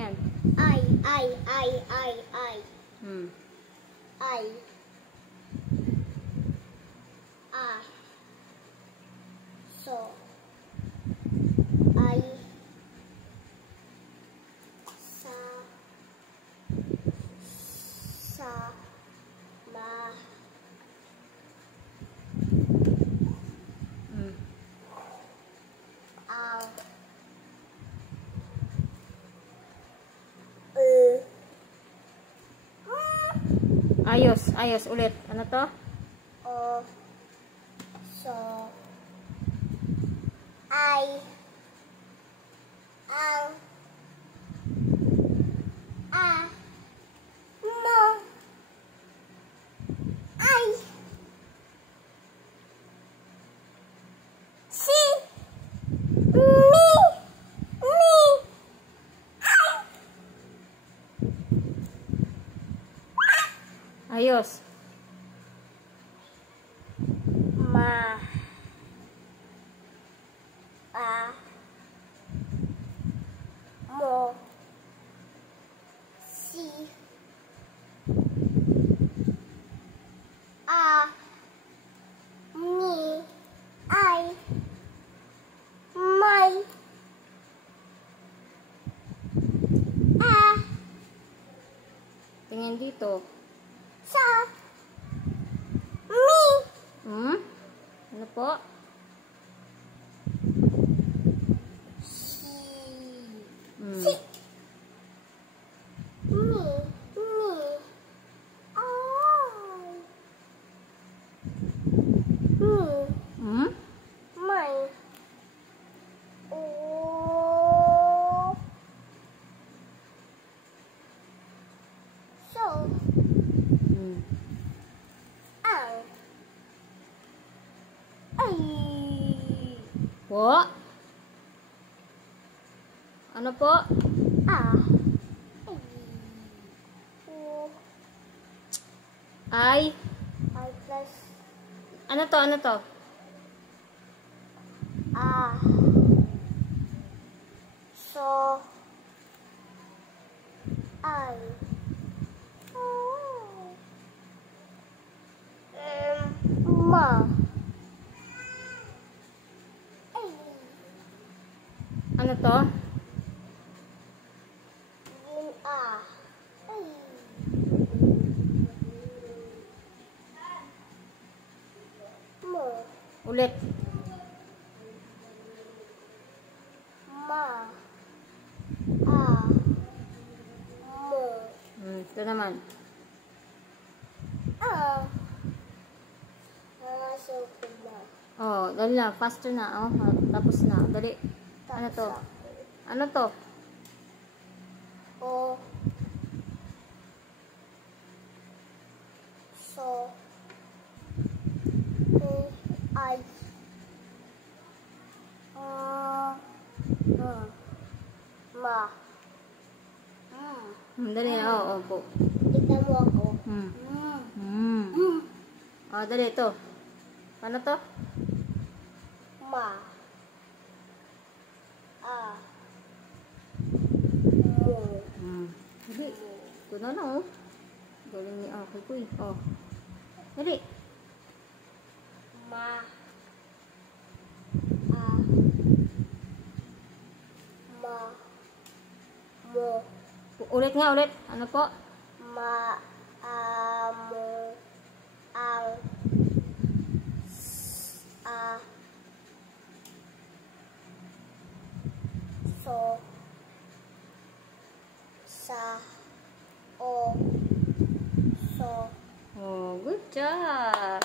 yan? I. I. So. I. Sa. Ma. Ang. Ayos ulit. Ano to? O. So. I. Ang. Mo. I. Si. Mi. Ayos. Ma. Mo. Si. Mi. I. My. Tingin dito. Sa. Mi. Ano po? Si. Si. Mi. My. Oh. So. Ang. Ay. Po? Ano po? Ay. Ay. I plus. Ano to? Ano to? So. I. Ma. Ay. Ano to? Yun Ay. Mo. Ulit. Ma. Mo. Ito naman. Nakasukod na. Oh, dali na. Faster na. Oh, tapos na. Dali. Ano to? Ano to? O. So. I. Ma. Dali na. Oh, po. Tignan mo ako. Oh, dali. Ito. Ano to? Ma. Mo. Dali. Ito na lang, oh. Galing ni Aki ko, eh. Oh. Dali. Ma. Ma. Mo. Ulit nga, ulit. Ano po? Ma. Mo. Ang. So. Sa. O. So. Oh, good job.